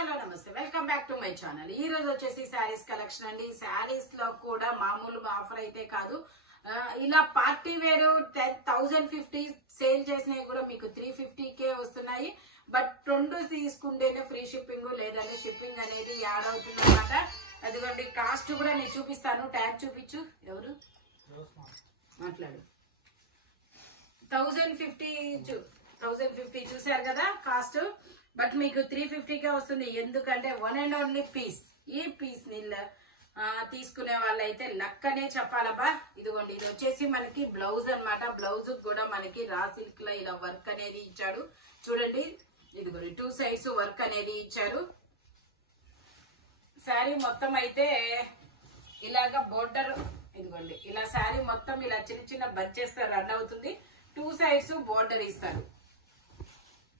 Hello నమస్తే, welcome back to my channel. ఈ రోజు వచ్చేసి శారీస్ కలెక్షన్ అండి. శారీస్ లో కూడా మామూలు ఆఫర్ అయితే కాదు, ఇలా పార్టీ వేర్ 1050 సేల్ చేసినవి కూడా మీకు 350కే వస్తున్నాయి. బట్ రెండు తీసుకుంటేనే ఫ్రీ షిప్పింగ్, లేదంటే షిప్పింగ్ అనేది యాడ్ అవుతుంది అనమాట. అదిగోండి, కాస్ట్ కూడా నేను చూపిస్తాను. ట్యాగ్ చూపించు, ఎవరు మాట్లాడు. 1050 చూసారు కదా కాస్ట్. బట్ మీకు 350కే వస్తుంది. ఎందుకంటే వన్ అండ్ ఓన్లీ పీస్. ఈ పీస్ ని తీసుకునే వాళ్ళైతే లక్కనే చెప్పాలబ్బా. ఇదిగోండి, ఇది వచ్చేసి మనకి బ్లౌజ్ అన్నమాట. బ్లౌజ్ కూడా మనకి రా సిల్క్ లో ఇలా వర్క్ అనేది ఇచ్చాడు. చూడండి, ఇదిగోండి 2 సైడ్స్ వర్క్ అనేది ఇచ్చారు. శారీ మొత్తం అయితే ఇలాగా బోర్డర్, ఇదిగోండి ఇలా శారీ మొత్తం ఇలా చిన్న చిన్న బంచెస్ రన్ అవుతుంది. 2 సైడ్స్ బోర్డర్ ఇస్తారు.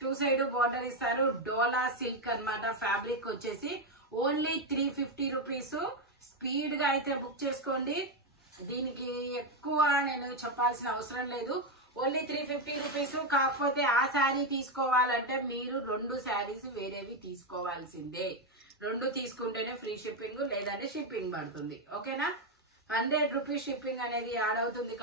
2 సైడ్ బోర్డర్ ఇస్తారు. డోలా సిల్క్ అన్నమాట. ఫ్యాబ్రిక్ వచ్చేసి ఓన్లీ 350 రూపీస్. స్పీడ్ గా అయితే బుక్ చేసుకోండి. దీనికి ఎక్కువ నేను చెప్పాల్సిన అవసరం లేదు. Only 350 rupees. కాకపోతే ఆ శారీ తీసుకోవాలంటే మీరు 2 శారీస్ వేరేవి తీసుకోవాల్సిందే. 2 తీసుకుంటేనే ఫ్రీ షిప్పింగ్, లేదంటే షిప్పింగ్ పడుతుంది. ఓకేనా? 100 రూపీస్ షిప్పింగ్ అనేది యాడ్ అవుతుంది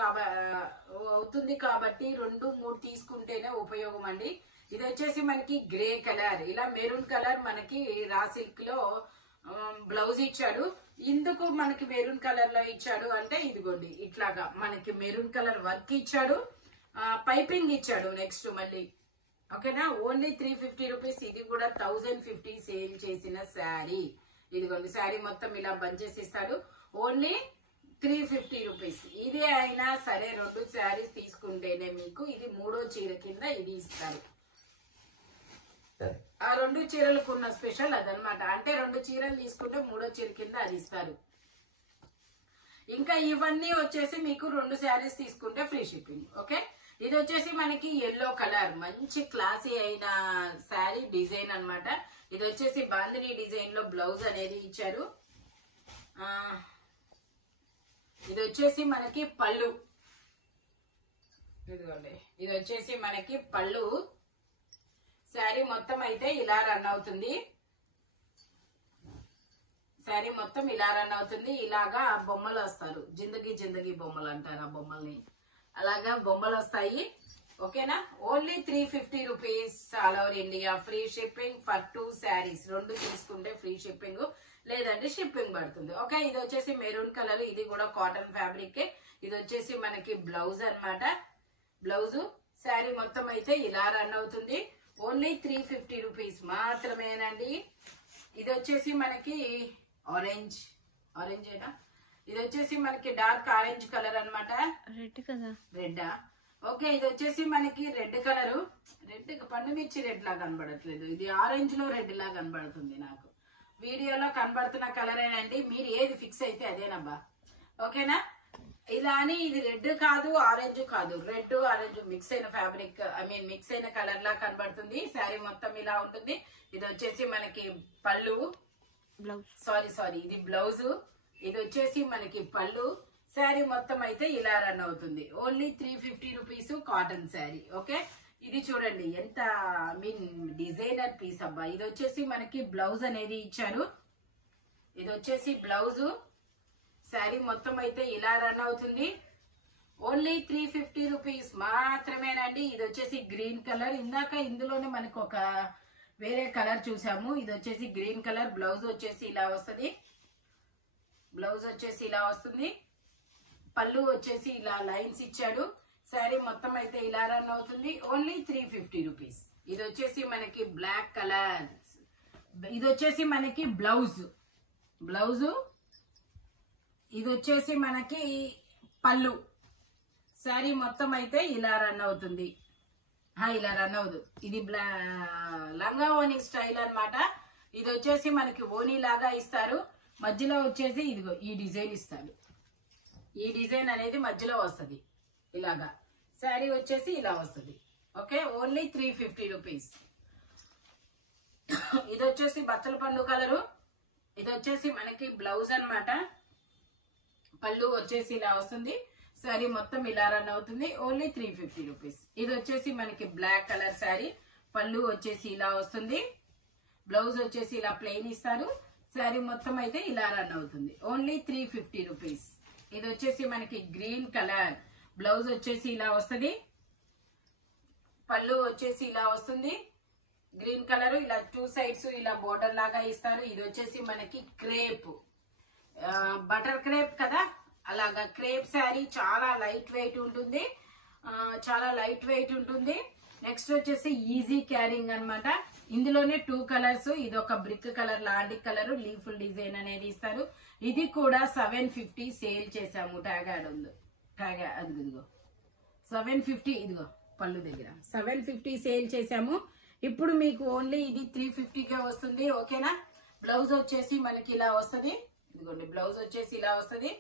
కాబట్టి 2, 3 తీసుకుంటేనే ఉపయోగం అండి. ఇది వచ్చేసి మనకి గ్రే కలర్, ఇలా మెరూన్ కలర్ మనకి రా సిల్క్ లో బ్లౌజ్ ఇచ్చాడు. ఇందుకు మనకి మెరూన్ కలర్ లో ఇచ్చాడు అంటే ఇదిగోండి ఇట్లాగా మనకి మెరూన్ కలర్ వర్క్ ఇచ్చాడు, పైపింగ్ ఇచ్చాడు. నెక్స్ట్ మళ్ళీ ఓకేనా, ఓన్లీ 350 రూపీస్. ఇది కూడా 1050 సేల్ చేసిన శారీ. ఇదిగోండి, శారీ మొత్తం ఇలా బంచెస్ ఇస్తాడు. Only 350 rupees. ఇదే అయినా సరే 2 శారీస్ తీసుకుంటేనే మీకు ఇది 3వ చీర కింద ఇది ఇస్తారు. ఆ 2 చీరలకు ఉన్న స్పెషల్ అదనమాట. అంటే 2 చీరలు తీసుకుంటే 3వ చీర కింద అది ఇస్తారు. ఇంకా ఇవన్నీ వచ్చేసి మీకు 2 శారీస్ తీసుకుంటే ఫ్రీ షిప్పింగ్. ఓకే, ఇది వచ్చేసి మనకి ఎల్లో కలర్, మంచి క్లాసీ అయిన శారీ డిజైన్ అన్నమాట. ఇది వచ్చేసి బాందిని డిజైన్ లో బ్లౌజ్ అనేది ఇచ్చారు. ఇది వచ్చేసి మనకి పళ్ళు. ఇదిగోండి, ఇది వచ్చేసి మనకి పళ్ళు. శారీ మొత్తం అయితే ఇలా రన్ అవుతుంది. శారీ మొత్తం ఇలా రన్ అవుతుంది. ఇలాగా బొమ్మలు వస్తారు, జిందగీ బొమ్మలు అంటారు ఆ బొమ్మల్ని. అలాగా బొమ్మలు వస్తాయి. ఓకేనా? Only 350 rupees all over India. Free shipping for 2 saris. 2 తీసుకుంటే ఫ్రీ షిప్పింగ్, లేదంటే షిప్పింగ్ పడుతుంది. ఓకే, ఇది వచ్చేసి మెరూన్ కలర్. ఇది కూడా కాటన్ ఫ్యాబ్రిక్. ఇది వచ్చేసి మనకి బ్లౌజ్ అన్నమాట. బ్లౌజ్ శారీ మొత్తం అయితే ఇలా రన్ అవుతుంది. ఓన్లీ 350 రూపీస్ మాత్రమేనండి. ఇది వచ్చేసి మనకి ఆరెంజ్ ఏనా, ఇది వచ్చేసి మనకి డార్క్ ఆరెంజ్ కలర్ అన్నమాట. రెడ్ కదా, రెడ్డా? ఓకే, ఇది వచ్చేసి మనకి రెడ్ కలరు. రెడ్ పండు మిర్చి రెడ్ లా కనబడట్లేదు, ఇది ఆరెంజ్ లో రెడ్ లా కనబడుతుంది నాకు. వీడియోలో కనబడుతున్న కలరేనండి. మీరు ఏది ఫిక్స్ అయితే అదేనబ్బా. ఓకేనా? ఇలా అని ఇది రెడ్ కాదు, ఆరెంజ్ కాదు, రెడ్ ఆరెంజ్ మిక్స్ అయిన ఫ్యాబ్రిక్, మిక్స్ అయిన కలర్ లా కనబడుతుంది. శారీ మొత్తం ఇలా ఉంటుంది. ఇది వచ్చేసి మనకి పళ్ళు, సారీ ఇది బ్లౌజ్. ఇది వచ్చేసి మనకి పళ్ళు. శారీ మొత్తం అయితే ఇలా రన్ అవుతుంది. Only 350 rupees cotton sari. Okay, ఇది చూడండి ఎంత డిజైనర్ పీస్ అబ్బా. ఇది వచ్చేసి మనకి బ్లౌజ్ అనేది ఇచ్చారు. ఇది వచ్చేసి బ్లౌజ్. శారీ మొత్తం అయితే ఇలా రన్ అవుతుంది. ఓన్లీ 350 రూపీస్ మాత్రమేనండి. ఇది వచ్చేసి గ్రీన్ కలర్. ఇందాక ఇందులోనే మనకు ఒక వేరే కలర్ చూసాము. ఇది వచ్చేసి గ్రీన్ కలర్. బ్లౌజ్ వచ్చేసి ఇలా వస్తుంది. బ్లౌజ్ వచ్చేసి ఇలా వస్తుంది. పళ్ళు వచ్చేసి ఇలా లైన్స్ ఇచ్చాడు. శారీ మొత్తం అయితే ఇలా రన్ అవుతుంది. Only 350 rupees. ఇది వచ్చేసి మనకి బ్లాక్ కలర్. ఇది వచ్చేసి మనకి బ్లౌజ్. ఇది వచ్చేసి మనకి పళ్ళు. శారీ మొత్తం అయితే ఇలా రన్ అవుతుంది. ఇలా రన్ అవుదు. ఇది లంగా ఓనీ స్టైల్ అన్నమాట. ఇది వచ్చేసి మనకి ఓనీ లాగా ఇస్తారు. మధ్యలో వచ్చేసి ఇదిగో ఈ డిజైన్ ఇస్తాడు. ఈ డిజైన్ అనేది మధ్యలో వస్తుంది ఇలాగా. శారీ వచ్చేసి ఇలా వస్తుంది. Okay, only 350 rupees. ఇది వచ్చేసి బచ్చల పండు కలరు. ఇది వచ్చేసి మనకి బ్లౌజ్ అన్నమాట. పళ్ళు వచ్చేసి ఇలా వస్తుంది. శారీ మొత్తం ఇలా రన్ అవుతుంది. Only 350 rupees. ఇది వచ్చేసి మనకి బ్లాక్ కలర్ శారీ. పళ్ళు వచ్చేసి ఇలా వస్తుంది. బ్లౌజ్ వచ్చేసి ఇలా ప్లెయిన్ ఇస్తారు. శారీ మొత్తం అయితే ఇలా రన్ అవుతుంది. Only 350 rupees. ఇది వచ్చేసి మనకి గ్రీన్ కలర్. బ్లౌజ్ వచ్చేసి ఇలా వస్తుంది, పళ్ళు వచ్చేసి ఇలా వస్తుంది. గ్రీన్ కలర్ ఇలా 2 సైడ్స్ ఇలా బోర్డర్ లాగా ఇస్తారు. ఇది వచ్చేసి మనకి క్రేప్, బటర్ క్రేప్ కదా, అలాగా క్రేప్ శారీ. చాలా లైట్ వెయిట్ ఉంటుంది, చాలా లైట్ వెయిట్ ఉంటుంది. నెక్స్ట్ వచ్చేసి ఈజీ క్యారింగ్ అన్నమాట. ఇందులోనే 2 కలర్స్. ఇది ఒక బ్రిక్ కలర్ లాంటి కలర్, లీఫుల్ డిజైన్ అనేది ఇస్తారు. ఇది కూడా 750 సేల్ చేసాము. ట్యాగ్ యాడ్ ఉంది, ట్యాగ్ అది ఇదిగో 750. ఇదిగో పళ్ళు దగ్గర 750 సేల్ చేసాము. ఇప్పుడు మీకు ఓన్లీ ఇది 350కే వస్తుంది. ఓకేనా. బ్లౌజ్ వచ్చేసి మనకి ఇలా వస్తుంది. ఇదిగోండి బ్లౌజ్ వచ్చేసి ఇలా వస్తుంది.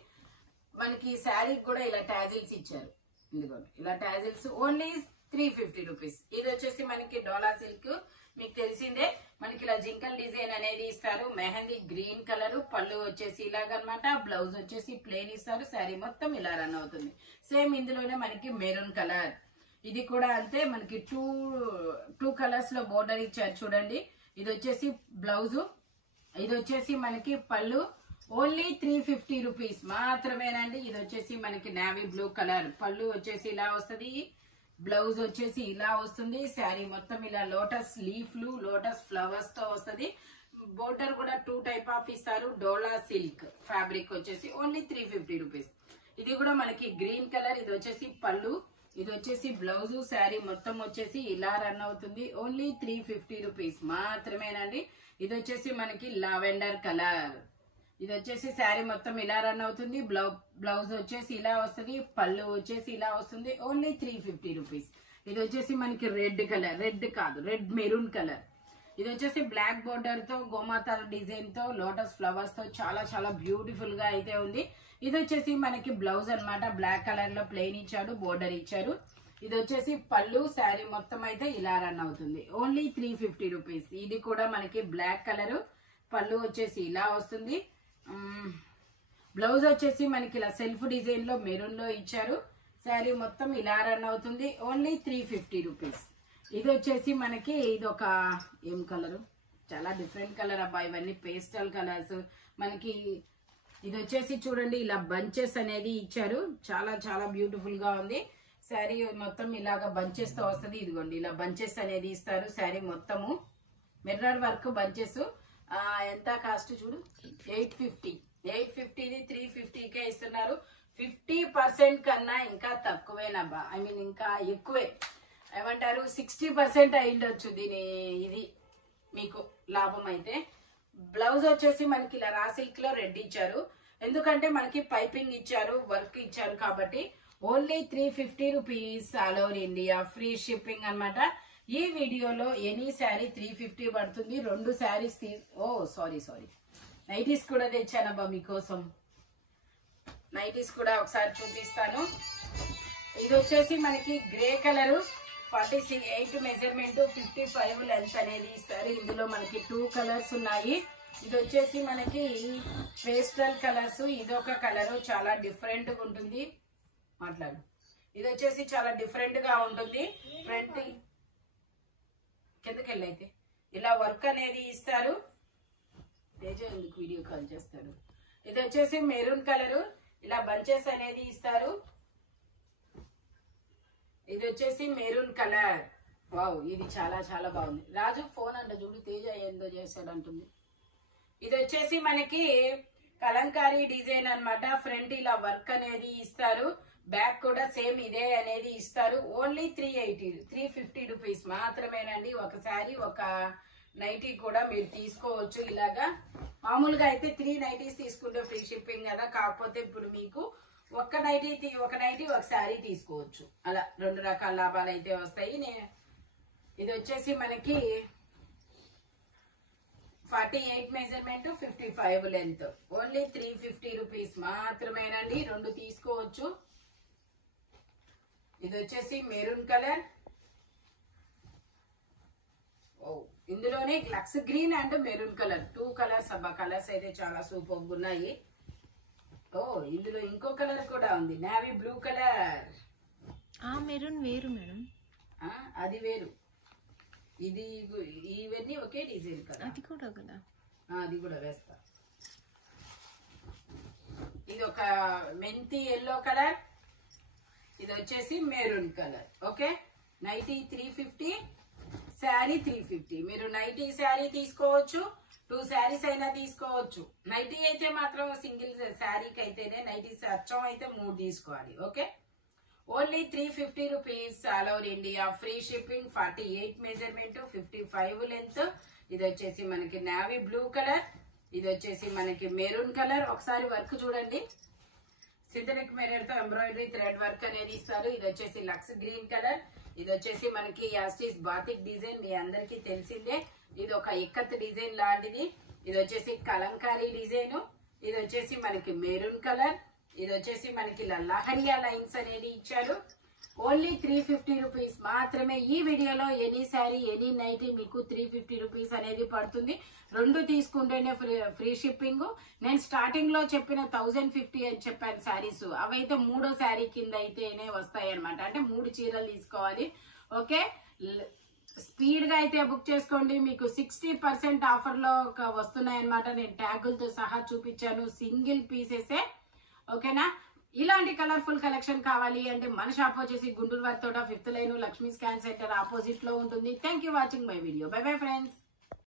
మనకి శారీ కూడా ఇలా టాజిల్స్ ఇచ్చారు. ఇదిగోండి ఇలా టాజిల్స్. Only 350 rupees. ఇది వచ్చేసి మనకి డోలా సిల్క్, మీకు తెలిసిందే. మనకి ఇలా జింకల్ డిజైన్ అనేది ఇస్తారు. మెహందీ గ్రీన్ కలర్, పళ్ళు వచ్చేసి ఇలాగనమాట. బ్లౌజ్ వచ్చేసి ప్లెయిన్ ఇస్తారు. శారీ మొత్తం ఇలా రన్ అవుతుంది. సేమ్ ఇందులోనే మనకి మెరూన్ కలర్. ఇది కూడా అంతే. మనకి టూ కలర్స్ లో బోర్డర్ ఇచ్చారు చూడండి. ఇది వచ్చేసి బ్లౌజ్, ఇది వచ్చేసి మనకి పళ్ళు. ఓన్లీ 350 రూపీస్ మాత్రమేనండి. ఇది వచ్చేసి మనకి నేవీ బ్లూ కలర్. పళ్ళు వచ్చేసి ఇలా వస్తుంది, బ్లౌజ్ వచ్చేసి ఇలా వస్తుంది. శారీ మొత్తం ఇలా లోటస్ లీఫ్లు, లోటస్ ఫ్లవర్స్ తో వస్తుంది. బోర్డర్ కూడా 2 టైప్ ఆఫ్ ఇస్తారు. డోలా సిల్క్ ఫ్యాబ్రిక్ వచ్చేసి ఓన్లీ 350 రూపీస్. ఇది కూడా మనకి గ్రీన్ కలర్. ఇది వచ్చేసి పళ్ళు, ఇది వచ్చేసి బ్లౌజ్. శారీ మొత్తం వచ్చేసి ఇలా రన్ అవుతుంది. ఓన్లీ 350 రూపీస్ మాత్రమేనండి. ఇది వచ్చేసి మనకి లావెండర్ కలర్. ఇది వచ్చేసి శారీ మొత్తం ఇలా రన్ అవుతుంది. బ్లౌజ్ వచ్చేసి ఇలా వస్తుంది, పళ్ళు వచ్చేసి ఇలా వస్తుంది. Only 350 rupees. ఇది వచ్చేసి మనకి రెడ్ కలర్, రెడ్ కాదు రెడ్ మెరూన్ కలర్. ఇది వచ్చేసి బ్లాక్ బోర్డర్ తో గోమాత డిజైన్ తో లోటస్ ఫ్లవర్స్ తో చాలా చాలా బ్యూటిఫుల్ గా అయితే ఉంది. ఇది వచ్చేసి మనకి బ్లౌజ్ అన్నమాట. బ్లాక్ కలర్ లో ప్లెయిన్ ఇచ్చాడు, బోర్డర్ ఇచ్చారు. ఇది వచ్చేసి పళ్ళు. శారీ మొత్తం అయితే ఇలా రన్ అవుతుంది. Only 350 rupees. ఇది కూడా మనకి బ్లాక్ కలర్, పళ్ళు వచ్చేసి ఇలా వస్తుంది. బ్లౌజ్ వచ్చేసి మనకి ఇలా సెల్ఫ్ డిజైన్ లో మెరూన్ లో ఇచ్చారు. శారీ మొత్తం ఇలా రన్ అవుతుంది. Only 350 rupees. ఇది వచ్చేసి మనకి ఇది ఒక ఏం కలర్, చాలా డిఫరెంట్ కలర్ అబ్బా. ఇవన్నీ పేస్టల్ కలర్స్ మనకి. ఇది వచ్చేసి చూడండి ఇలా బంచెస్ అనేది ఇచ్చారు. చాలా చాలా బ్యూటిఫుల్ గా ఉంది. శారీ మొత్తం ఇలాగా బంచెస్ తో వస్తుంది. ఇదిగోండి ఇలా బంచెస్ అనేది ఇస్తారు. శారీ మొత్తము మిర్రర్ వర్క్ బంచెస్. ఎంత కాస్ట్ చూడు, 850. 850ది 350కే ఇస్తున్నారు. 50% కన్నా ఇంకా తక్కువేనబ్బా. ఐ మీన్ ఇంకా ఎక్కువే. ఏమంటారు 60% అయిండొచ్చు దీని ఇది మీకు లాభం అయితే. బ్లౌజ్ వచ్చేసి మనకి ఇలా రా సిల్క్ లో రెడ్ ఇచ్చారు. ఎందుకంటే మనకి పైపింగ్ ఇచ్చారు, వర్క్ ఇచ్చారు కాబట్టి. Only 350 rupees. All over India free shipping అన్నమాట. ఈ వీడియోలో ఎనీ శారీ 350 పడుతుంది. 2 శారీస్ సారీ నైటీస్ కూడా తెచ్చానబ్బా మీకోసం. నైటీస్ కూడా ఒకసారి చూపిస్తాను. ఇది వచ్చేసి మనకి గ్రే కలర్, 48 మెజర్మెంట్, 55 లెంత్ అనేది ఇస్తారు. ఇందులో మనకి 2 కలర్స్ ఉన్నాయి. ఇది వచ్చేసి మనకి పేస్టల్ కలర్స్. ఇదొక కలర్ చాలా డిఫరెంట్ గా ఉంటుంది. మాట్లాడు. ఇది వచ్చేసి చాలా డిఫరెంట్ గా ఉంటుంది. ఫ్రంట్ కిందకి వెళ్ళైతే ఇలా వర్క్ అనేది ఇస్తారు. తేజ ఎందుకు వీడియో కాల్ చేస్తాడు. ఇది వచ్చేసి మెరూన్ కలర్, ఇలా బంచెస్ అనేది ఇస్తారు. ఇది వచ్చేసి మెరూన్ కలర్. వావ్, ఇది చాలా చాలా బాగుంది. రాజు ఫోన్ అంట చూడు, తేజ ఏందో చేస్తాడు అంటుంది. ఇది వచ్చేసి మనకి కలంకారీ డిజైన్ అన్నమాట. ఫ్రంట్ ఇలా వర్క్ అనేది ఇస్తారు. బ్యాక్ కూడా సేమ్ ఇదే అనేది ఇస్తారు. ఓన్లీ 350 రూపీస్ మాత్రమేనండి. ఒక శారీ ఒక నైటీ కూడా మీరు తీసుకోవచ్చు. ఇలాగా మామూలుగా అయితే 3 నైటీస్ తీసుకుంటే ఫ్రీ షిప్పింగ్ కదా. కాకపోతే ఇప్పుడు మీకు ఒక నైటీ ఒక శారీ తీసుకోవచ్చు. అలా 2 రకాల లాభాలు అయితే వస్తాయి. ఇది వచ్చేసి మనకి 48 మెజర్మెంట్, 55 లెంత్. ఓన్లీ 350 రూపీస్ మాత్రమేనండి. 2 తీసుకోవచ్చు. ఇది వచ్చేసి మెరూన్ కలర్. ఇందులోనే లక్స్ green and maroon colour 2 colours అబ్బా. కలర్స్ అయితే చాలా సూపర్ ఉన్నాయి. ఇందులో ఇంకో కలర్ కూడా ఉంది, నేవీ బ్లూ కలర్. మెరూన్ వేరు మేడం, అది వేరు. ఇది ఇవన్నీ ఒకే డిజైన్ కదా, అది కూడా కదా, అది కూడా వేస్తా. ఇది ఒక మెంతి ఎల్లో కలర్, ఇది వచ్చేసి maroon colour. Okay, nightie 350, sari 350. మీరు నైటీ శారీ తీసుకోవచ్చు, 2 శారీస్ అయినా తీసుకోవచ్చు. నైటీ అయితే మాత్రం సింగిల్ శారీకి అయితేనే, నైటీ అచ్చం అయితే 3 తీసుకోవాలి. Okay, only 350 rupees, all over India, free shipping, 48 measurement, 55 length. ఇది వచ్చేసి మనకి నావీ బ్లూ కలర్, ఇది వచ్చేసి మనకి మెరూన్ కలర్. ఒకసారి వర్క్ చూడండి, సింథటిక్ మిర్రర్ తో ఎంబ్రాయిడరీ థ్రెడ్ వర్క్ అనేది ఇస్తారు. ఇది వచ్చేసి లక్స్ గ్రీన్ కలర్, ఇది వచ్చేసి మనకి యాస్టిస్ బాతిక్ డిజైన్, మీ అందరికి తెలిసిందే. ఇది ఒక ఇక్కత్ డిజైన్ లాంటిది. ఇది వచ్చేసి కలంకారీ డిజైన్, ఇది వచ్చేసి మనకి మెరూన్ కలర్, ఇది వచ్చేసి మనకి లహరియా లైన్స్ అనేది ఇచ్చారు. ఓన్లీ 350 రూపీస్ మాత్రమే. ఈ వీడియోలో ఎనీ శారీ ఎనీ నైటీ మీకు 350 రూపీస్ అనేది పడుతుంది. 2 తీసుకుంటేనే ఫ్రీ షిప్పింగ్. నేను స్టార్టింగ్ లో చెప్పిన 1050 అని చెప్పాను శారీస్, అవైతే 3వ శారీ కింద అయితేనే వస్తాయి అనమాట. అంటే 3 చీరలు తీసుకోవాలి. ఓకే, స్పీడ్ గా అయితే బుక్ చేసుకోండి. మీకు 60% ఆఫర్ లో వస్తున్నాయి అనమాట. నేను ట్యాగులతో సహా చూపించాను, సింగిల్ పీసెసే. ఓకేనా, ఇలాంటి కలర్ఫుల్ కలెక్షన్ కావాలి అంటే మన షాప్ వచ్చేసి గుంటూరు వారి తోట 5th line Lakshmi scan centre opposite లో ఉంటుంది. Thank you watching my video. By bye friends.